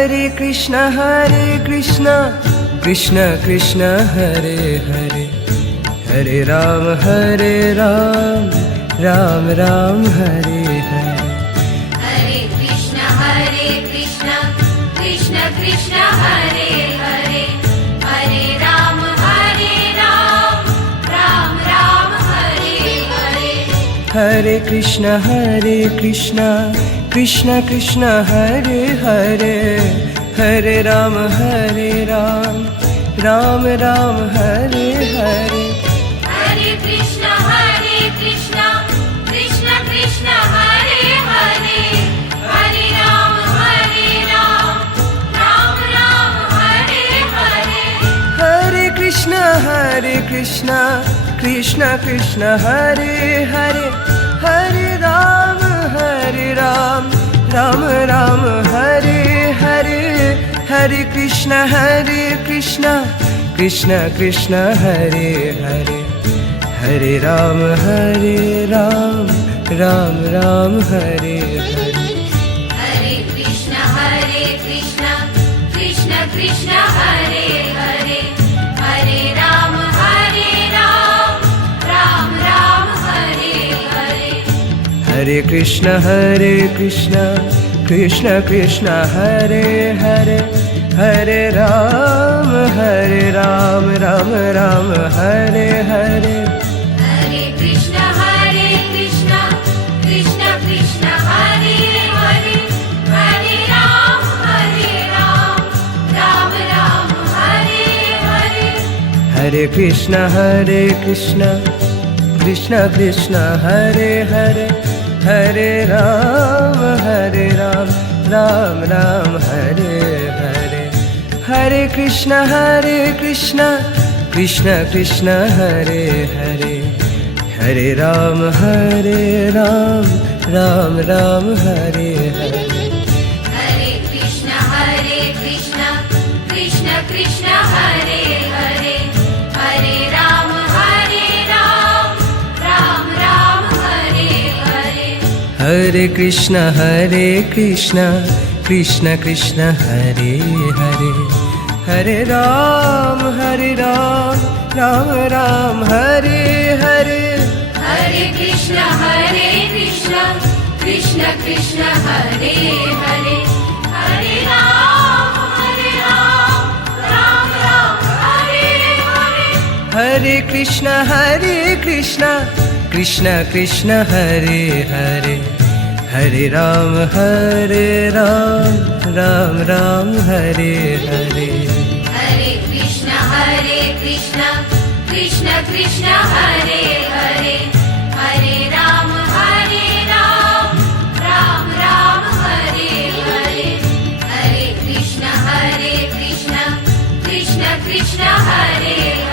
Hare Krishna, Krishna Krishna, Hare Hare, Hare Ram, Ram Ram, Hare Hare. Hare Krishna, Krishna Krishna, Hare Hare, Hare Ram, Ram Ram, Hare Hare. Hare Krishna, Krishna Krishna, Hare Hare, Hare Ram, Ram Ram, Hare Hare. Hare Krishna, Krishna Krishna, Hare Hare, Hare Ram, Ram Ram, Hare Hare. Hare Krishna, Krishna Krishna, Hare Hare, Hare Ram, Ram Ram, Hare Hare. Hare Krishna, Krishna Krishna, Hare Hare, Hare Ram, Ram Ram, Hare Hare. Hare Krishna, Krishna Krishna, Hare Hare, Hare Ram, Ram Ram, Hare Hare. Hare Krishna, Krishna Krishna, Hare Hare, Hare Ram, Ram Ram, Hare Hare. Hare Krishna, Krishna Krishna, Hare Hare, Hare Ram, Ram Ram, Hare Hare. Hare Krishna, Krishna Krishna, Hare Hare, Hare Ram, Ram Ram, Hare Hare. Hare Krishna, Krishna Krishna, Hare Hare, Hare Ram, Ram Ram, Hare Hare. Hare Krishna, Krishna Krishna, Hare Hare, Hare Ram, Ram Ram, Hare Hare. Hare Krishna, Krishna Krishna, Hare Hare, Hare Ram, Ram Ram, Hare Hare. Hare Krishna, Krishna Krishna, Hare Hare, Hare Ram, Ram Ram, Hare Hare. Hare Krishna, Krishna Krishna, Hare Hare, Hare Ram, Ram Ram, Hare Hare. Hare Krishna, Krishna Krishna, Hare Hare, Hare Ram, Ram Ram, Hare Hare. Hare Krishna, Krishna Krishna, Hare Hare.